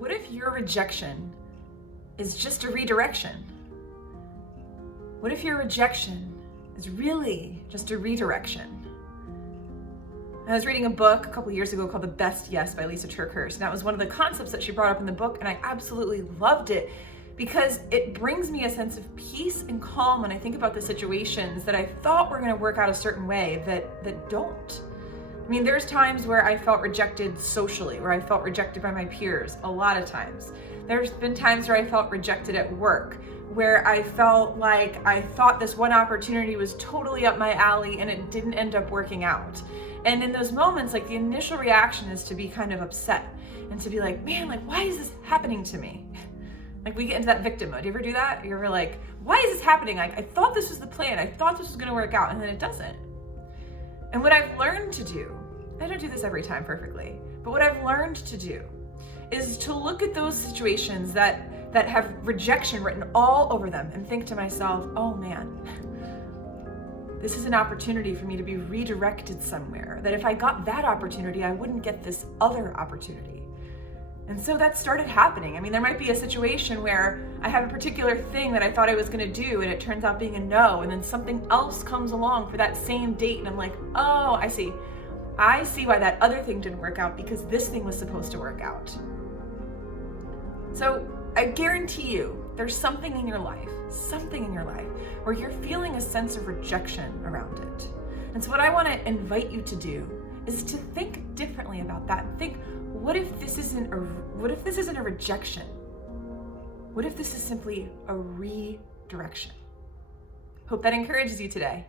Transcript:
what if your rejection is just a redirection? What if your rejection is really just a redirection? I was reading a book a couple years ago called The Best Yes by Lysa Terkeurst, and that was one of the concepts that she brought up in the book, and I absolutely loved it because it brings me a sense of peace and calm when I think about the situations that I thought were going to work out a certain way that don't. I mean, there's times where I felt rejected socially, where I felt rejected by my peers, a lot of times. There's been times where I felt rejected at work, where I felt like I thought this one opportunity was totally up my alley and it didn't end up working out. And in those moments, like the initial reaction is to be kind of upset and to be like, man, like, why is this happening to me? Like we get into that victim mode. Do you ever do that? You're ever like, why is this happening? Like, I thought this was the plan. I thought this was going to work out, and then it doesn't. And what I've learned to do, I don't do this every time perfectly, but what I've learned to do is to look at those situations that have rejection written all over them and think to myself, oh man, this is an opportunity for me to be redirected somewhere, that if I got that opportunity, I wouldn't get this other opportunity. And so that started happening. I mean, there might be a situation where I have a particular thing that I thought I was going to do and it turns out being a no, and then something else comes along for that same date and I'm like, oh, I see why that other thing didn't work out, because this thing was supposed to work out. So I guarantee you there's something in your life where you're feeling a sense of rejection around it. And so what I want to invite you to do is to think differently about that. Think, what if this isn't a rejection? What if this is simply a redirection? Hope that encourages you today.